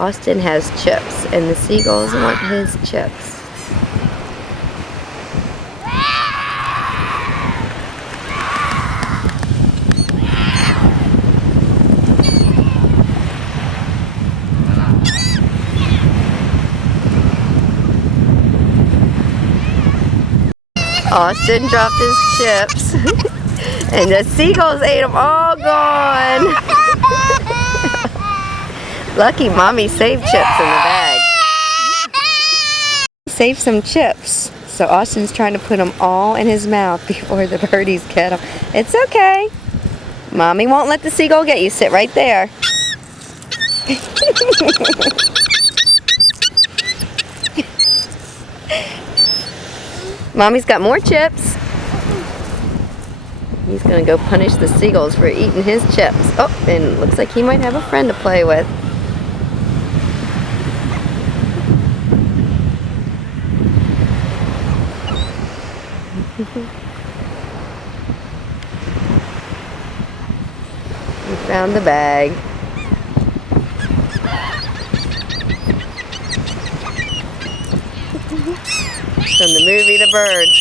Austin has chips, and the seagulls want his chips. Austin dropped his chips, and the seagulls ate them all gone. Lucky Mommy saved chips in the bag. Saved some chips, so Austin's trying to put them all in his mouth before the birdies get them. It's okay. Mommy won't let the seagull get you. Sit right there. Mommy's got more chips. He's gonna go punish the seagulls for eating his chips. Oh, and looks like he might have a friend to play with. We found the bag. From the movie The Birds.